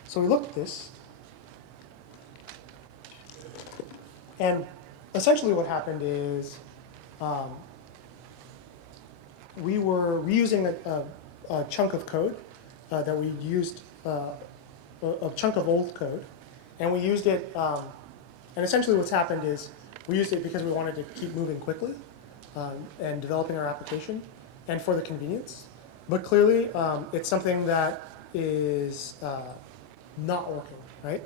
So we looked at this. And essentially what happened is we were reusing a chunk of code that we used, a chunk of old code, and we used it, and essentially what's happened is we used it because we wanted to keep moving quickly and developing our application and for the convenience. But clearly, it's something that is not working, right?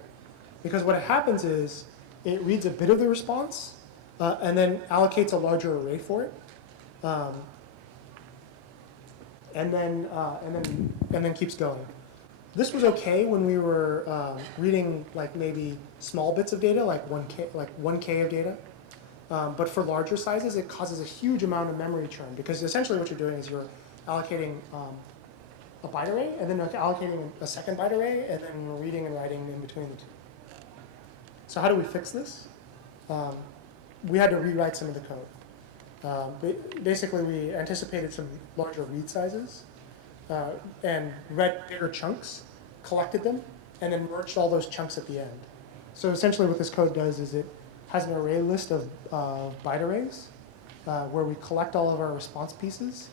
Because what happens is it reads a bit of the response and then allocates a larger array for it, and then keeps going. This was okay when we were reading like maybe small bits of data, like 1K of data. But for larger sizes, it causes a huge amount of memory churn because essentially what you're doing is you're allocating a byte array and then allocating a second byte array and then reading and writing in between the two. So how do we fix this? We had to rewrite some of the code. Basically, we anticipated some larger read sizes and read bigger chunks, collected them, and then merged all those chunks at the end. So essentially what this code does is it has an array list of byte arrays where we collect all of our response pieces,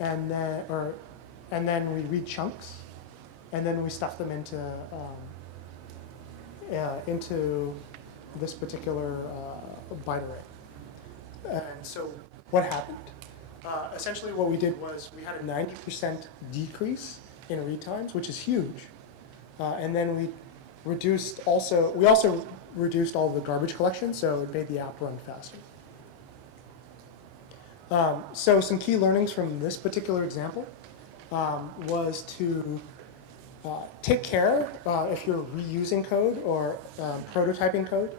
and then we read chunks, and then we stuff them into this particular byte array. And so what happened? Essentially what we did was we had a 90% decrease in read times, which is huge. And then we also reduced all the garbage collection, so it made the app run faster. So some key learnings from this particular example was to take care if you're reusing code or prototyping code,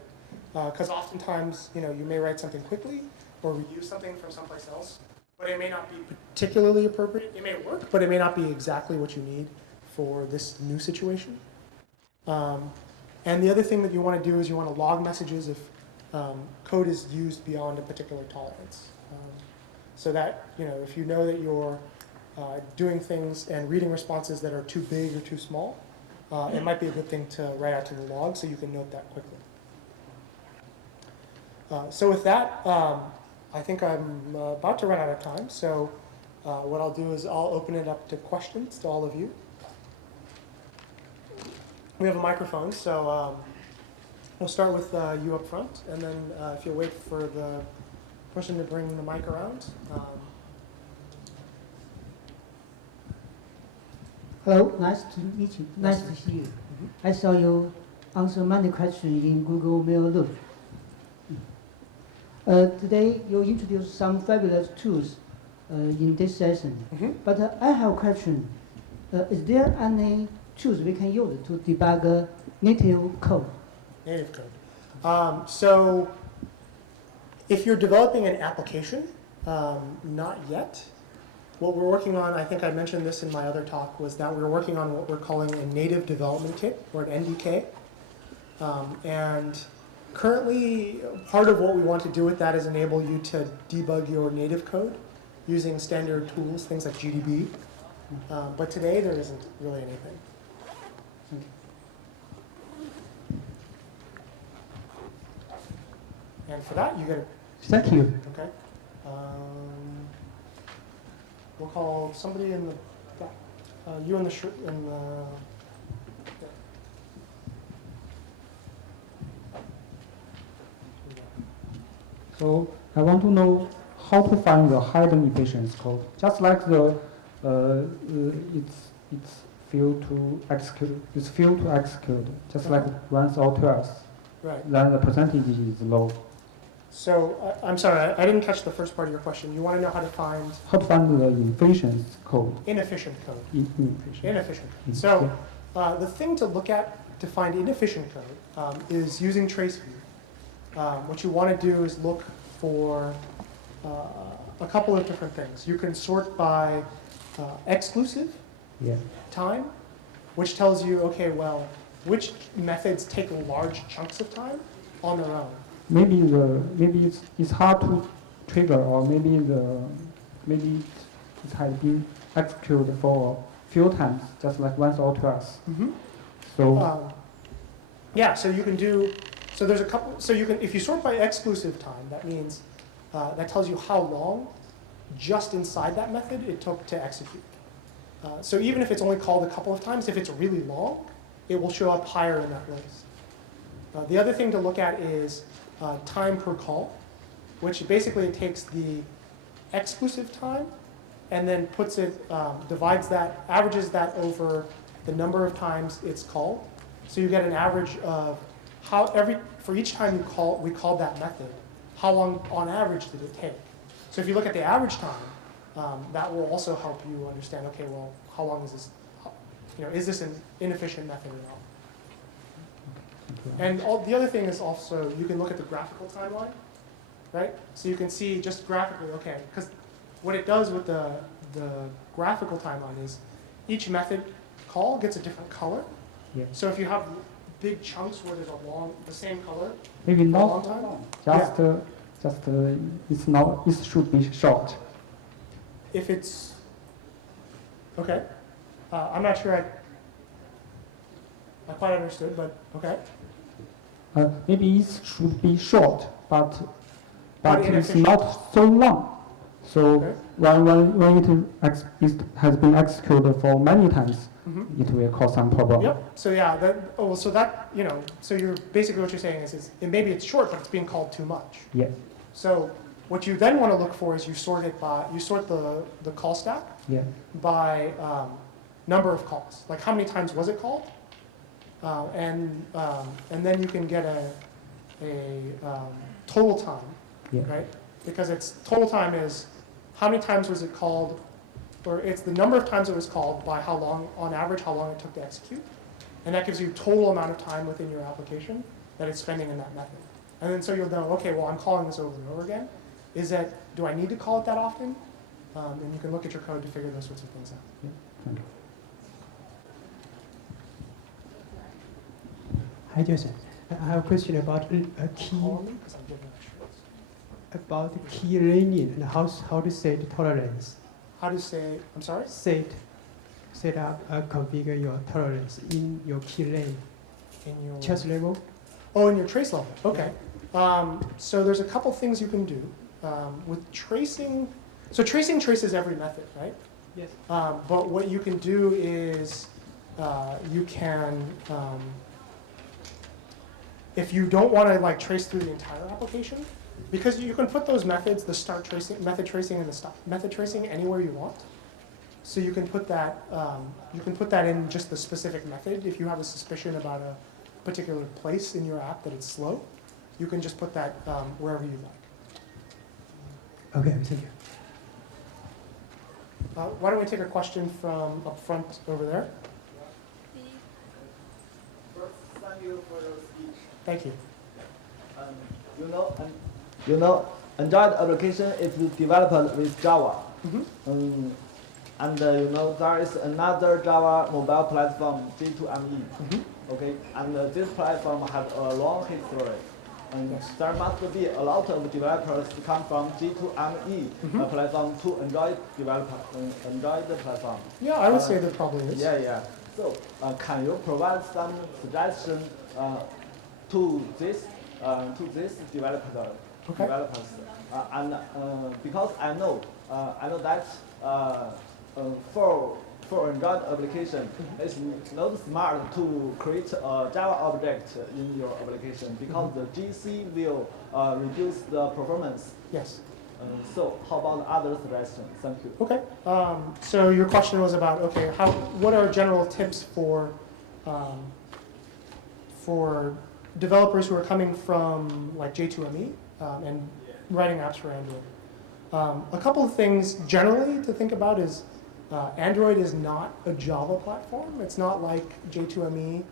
because oftentimes you may write something quickly or reuse something from someplace else, but it may not be particularly appropriate. It may work, but it may not be exactly what you need for this new situation. And the other thing that you want to do is you want to log messages if code is used beyond a particular tolerance. So that, if you know that you're doing things and reading responses that are too big or too small, it might be a good thing to write out to the log so you can note that quickly. So with that, I think I'm about to run out of time. So what I'll do is I'll open it up to questions to all of you. We have a microphone, so we'll start with you up front, and then if you'll wait for the person to bring the mic around. Hello, nice to meet you. Nice to see you. I saw you answer many questions in Google Mail Loop. Today, you introduced some fabulous tools in this session. But I have a question. Is there any tools we can use to debug native code? Native code. So if you're developing an application, not yet. What we're working on, I think I mentioned this in my other talk, was that we're working on what we're calling a native development kit, or an NDK. And currently, part of what we want to do with that is enable you to debug your native code using standard tools, things like GDD. But today, there isn't really anything. And for that, you get it. Thank you. Okay. We'll call somebody in the back. You in the shirt in the. So I want to know how to find the hidden efficiency code. Just like the it's failed to execute. It's failed to execute. Just like once or twice. Right. Then the percentage is low. So I'm sorry, I didn't catch the first part of your question. You want to know how to find the efficient code. inefficient code. Inefficient. Inefficient code. So the thing to look at to find inefficient code is using traceview. What you want to do is look for a couple of different things. You can sort by exclusive time, which tells you, okay, well, which methods take large chunks of time on their own. Maybe it's hard to trigger, or maybe it has been executed for a few times, just like once or twice. So yeah, so you can do. So there's a couple. So you can, if you sort by exclusive time, that means that tells you how long, just inside that method, it took to execute. So even if it's only called a couple of times, if it's really long, it will show up higher in that list. The other thing to look at is time per call, which basically it takes the exclusive time and then puts it, divides that, averages that over the number of times it's called. So you get an average of for each time we called that method, how long on average did it take? So if you look at the average time, that will also help you understand, okay, well, how long is this, is this an inefficient method or not? And the other thing is also, you can look at the graphical timeline, right? So you can see just graphically, okay, because what it does with the graphical timeline is each method call gets a different color. Yeah. So if you have big chunks where there's the same color, maybe for a not long time, it should be short. if it's, okay, I'm not sure I quite understood, but okay. Maybe it should be short, but it's inefficient. not so long. So Okay. when it has been executed for many times, it will cause some problem. Yep. So yeah, so you're basically what you're saying is maybe it's short, but it's being called too much. Yeah. So what you then want to look for is you sort the call stack by number of calls. Like how many times was it called? And then you can get a total time, right? Because total time is how many times was it called, or it's the number of times it was called by how long, on average, how long it took to execute. And that gives you total amount of time within your application that it's spending in that method. And then so you'll know, okay, well, I'm calling this over and over again. Do I need to call it that often? And you can look at your code to figure those sorts of things out. Yeah, thank you. Hi, Justin. I have a question about a key Call me, 'cause I'm giving out shorts. about the key range and how to set tolerance. How to say, I'm sorry? Set up configure your tolerance in your key range. In your Trace level. Oh, in your trace level. Okay. So there's a couple things you can do with tracing. So tracing traces every method, right? Yes. But what you can do is you can, if you don't want to like trace through the entire application, because you can put those methods, the start tracing, method tracing, and the stop method tracing anywhere you want. So you can put that in just the specific method. If you have a suspicion about a particular place in your app that it's slow, you can just put that wherever you like. Okay, thank you. Why don't we take a question from up front over there? First, thank you for your speech. Thank you. You know, Android application is developed with Java. Mm-hmm. And you know, there is another Java mobile platform, G2ME. Mm-hmm. Okay, and this platform has a long history. And Yes. there must be a lot of developers come from G2ME platform to Android Android platform. Yeah, I would say there probably is. Yeah. So, can you provide some suggestion to this developer? Okay. Developers, and because I know that for Android application, it's not smart to create a Java object in your application because the GC will reduce the performance. Yes. So how about other suggestions? Thank you. Okay. So your question was about, okay, what are general tips for developers who are coming from like J2ME and writing apps for Android? A couple of things generally to think about is Android is not a Java platform. It's not like J2ME.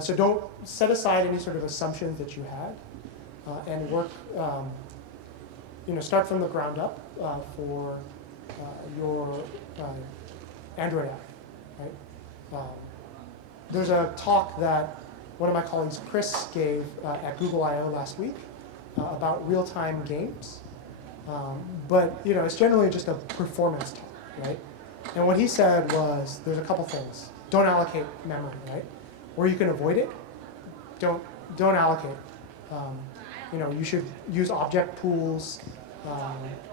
So don't set aside any sort of assumptions that you had and work, start from the ground up for your Android app, right? There's a talk that one of my colleagues, Chris, gave at Google I/O last week about real-time games. But it's generally just a performance talk, right? And what he said was, there's a couple things. Don't allocate memory, right? Where you can avoid it, don't allocate. You should use object pools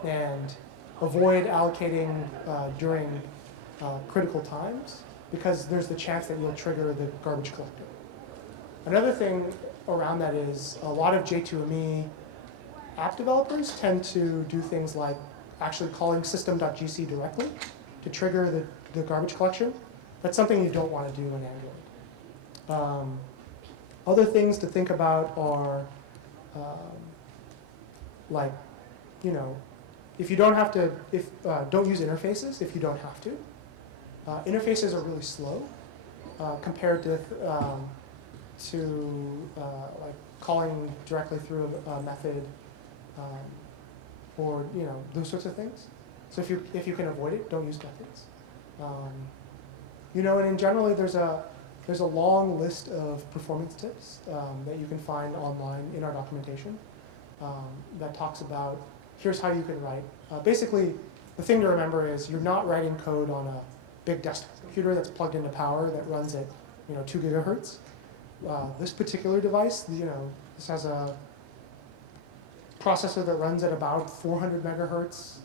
and avoid allocating during critical times because there's the chance that you'll trigger the garbage collector. Another thing around that is a lot of J2ME app developers tend to do things like actually calling system.gc directly to trigger the garbage collection. That's something you don't want to do in Android. Other things to think about are if you don't have to, don't use interfaces if you don't have to. Interfaces are really slow compared to like calling directly through a method or those sorts of things. So if you can avoid it, don't use methods. And in generally there's a long list of performance tips that you can find online in our documentation that talks about here's how you can write. Basically, the thing to remember is you're not writing code on a big desktop computer that's plugged into power that runs at 2 gigahertz. This particular device, this has a processor that runs at about 400 megahertz,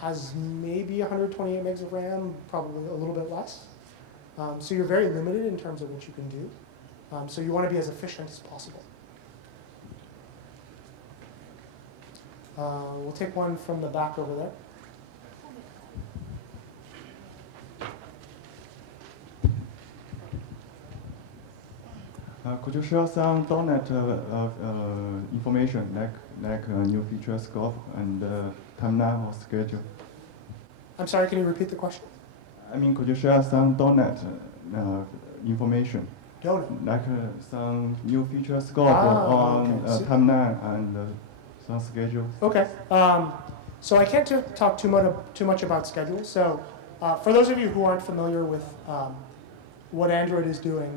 has maybe 128 megs of RAM, probably a little bit less. So you're very limited in terms of what you can do. So you want to be as efficient as possible. We'll take one from the back over there. Could you share some .NET information like new feature scope and timeline or schedule? I'm sorry, can you repeat the question? I mean, could you share some donut information, Donut. like some new feature scope okay. So- timeline and some schedule? Okay. So I can't talk too much about schedule. So for those of you who aren't familiar with what Android is doing,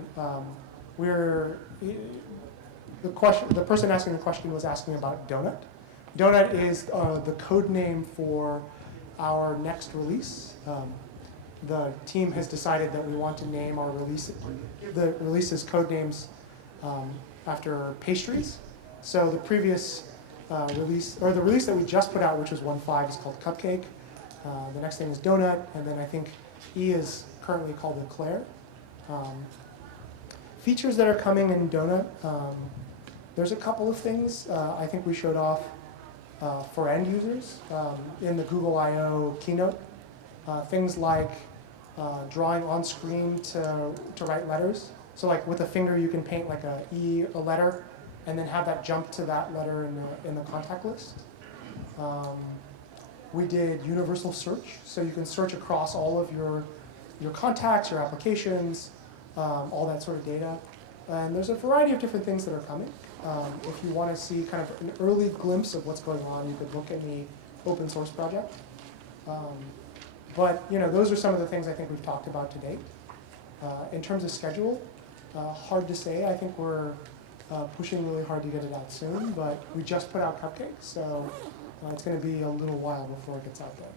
the person asking the question was asking about Donut. Donut is the code name for our next release. The team has decided that we want to name our the releases code names after pastries. So the previous release, or the release that we just put out, which was 1.5, is called Cupcake. The next thing is Donut, and then I think E is currently called Eclair. Features that are coming in Donut, there's a couple of things I think we showed off for end users in the Google I/O keynote. Things like drawing on screen to write letters. So like with a finger you can paint like a letter and then have that jump to that letter in the contact list. We did universal search, so you can search across all of your contacts, your applications, all that sort of data. And there's a variety of different things that are coming. If you want to see kind of an early glimpse of what's going on, you could look in the open source project. But those are some of the things I think we've talked about to date. In terms of schedule, hard to say. I think we're pushing really hard to get it out soon, but we just put out Cupcake, so it's going to be a little while before it gets out there.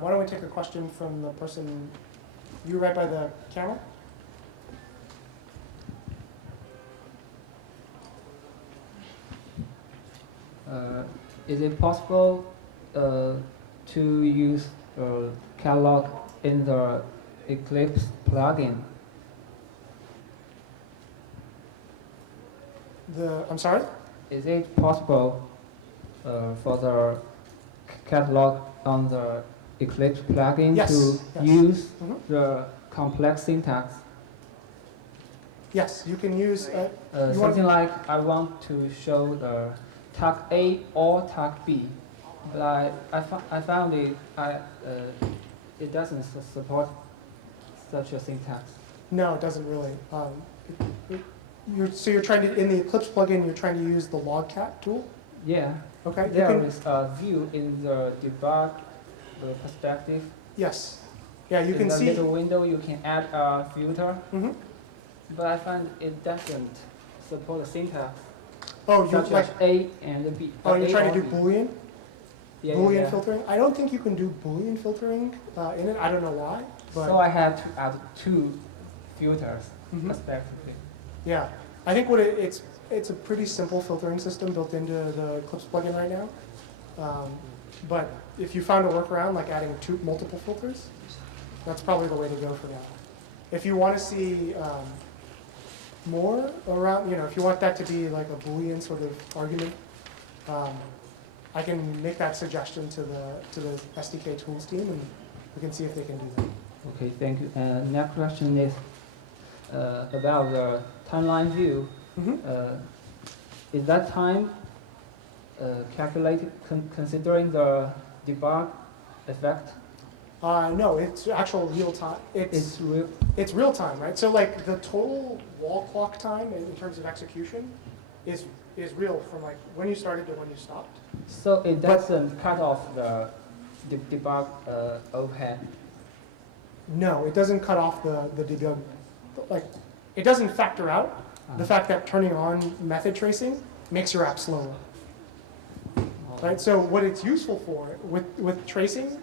Why don't we take a question from the person, you right by the camera? Is it possible to use catalog in the Eclipse plugin? I'm sorry? Is it possible for the catalog on the Eclipse plugin Yes, to yes. use Mhm. the complex syntax? Yes, you can use. You Something like I want to show the tag A or tag B, but I found it doesn't support such a syntax. No, it doesn't really. So you're trying to, in the Eclipse plugin, you're trying to use the logcat tool? Yeah, Okay. you there can- is a view in the debug perspective. Yes. Yeah, you in can the see. little window you can add a filter, Mhm. but I find it doesn't support the syntax. Oh, you Such like? as A and B. Oh, you're A trying or to do B. Boolean? Yeah, Boolean yeah. filtering? I don't think you can do Boolean filtering in it. I don't know why, but So I had to add two filters Mhm. respectively. yeah, I think it's a pretty simple filtering system built into the Eclipse plugin right now. But if you found a workaround like adding multiple filters, that's probably the way to go for now. If you want to see more around, if you want that to be like a Boolean sort of argument, I can make that suggestion to the SDK tools team, and we can see if they can do that. Okay, thank you. Next question is about the timeline view. Mhm. Is that time calculated considering the debug effect? No, it's actual real time. It's real. It's real time, right? So like the total wall clock time in terms of execution is real from like when you started to when you stopped. So it doesn't cut off the debug overhead. No, it doesn't cut off the debug. Like it doesn't factor out the fact that turning on method tracing makes your app slower, right? So what it's useful for with tracing,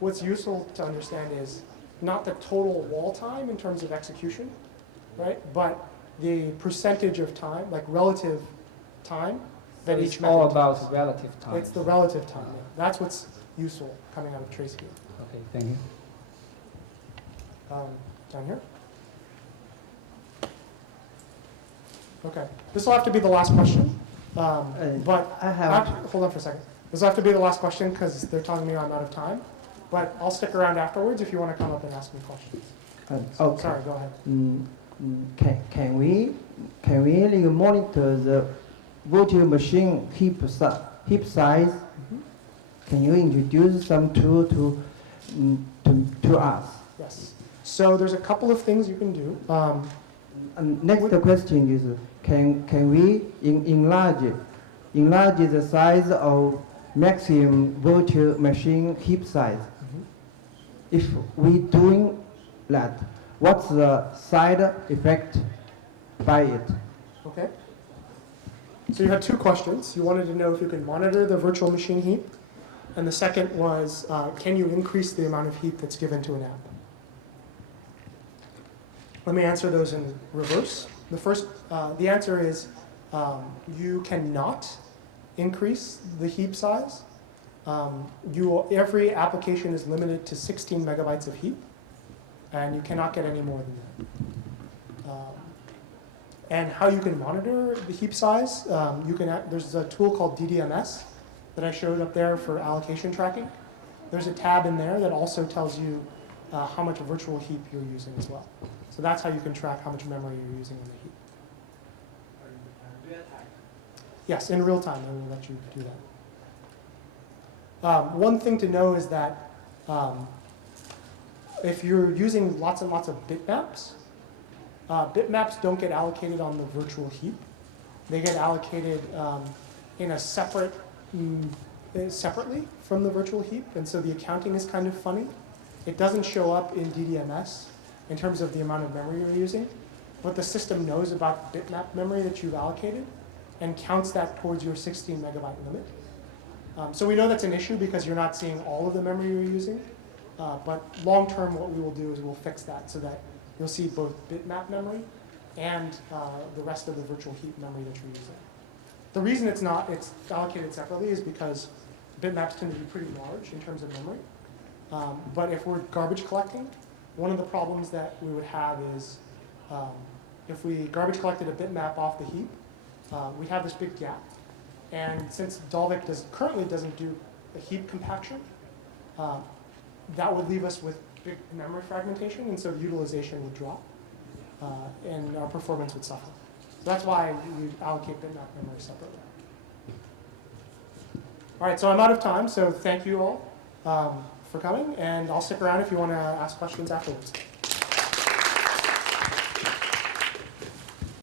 what's useful to understand is not the total wall time in terms of execution, right? But the percentage of time, like relative time, that So each it's method all takes. about relative time. It's the relative time. Yeah. That's what's useful coming out of traceview. Okay, thank you. Down here. Okay, this will have to be the last question. But I have. hold on for a second. This will have to be the last question because they're telling me I'm out of time. But I'll stick around afterwards if you want to come up and ask me questions. Okay. Sorry, go ahead. Can we monitor the virtual machine heap size heap size. Can you introduce some tool to us? Yes. So there's a couple of things you can do. And next question is, can we enlarge the size of maximum virtual machine heap size? If we doing that, what's the side effect by it? Okay. So you had two questions. You wanted to know if you can monitor the virtual machine heap, and the second was, can you increase the amount of heap that's given to an app? Let me answer those in reverse. The first, the answer is you cannot increase the heap size. Every application is limited to 16 megabytes of heap, and you cannot get any more than that. And how you can monitor the heap size, there's a tool called DDMS that I showed up there for allocation tracking. There's a tab in there that also tells you how much virtual heap you're using as well. So that's how you can track how much memory you're using in the heap. Yes, in real time, I will let you do that. One thing to know is that if you're using lots and lots of bitmaps, bitmaps don't get allocated on the virtual heap. They get allocated in a separately from the virtual heap, and so the accounting is kind of funny. It doesn't show up in DDMS in terms of the amount of memory you're using, but the system knows about bitmap memory that you've allocated and counts that towards your 16 megabyte limit. So we know that's an issue because you're not seeing all of the memory you're using, but long term what we will do is we'll fix that so that you'll see both bitmap memory and the rest of the virtual heap memory that you're using. The reason it's allocated separately is because bitmaps tend to be pretty large in terms of memory. But if we're garbage collecting, one of the problems that we would have is if we garbage collected a bitmap off the heap, we'd have this big gap. And since Dalvik currently doesn't do a heap compaction, that would leave us with big memory fragmentation, and so utilization would drop, and our performance would suffer. So that's why we allocate bitmap memory separately. All right, so I'm out of time, so thank you all for coming, and I'll stick around if you want to ask questions afterwards.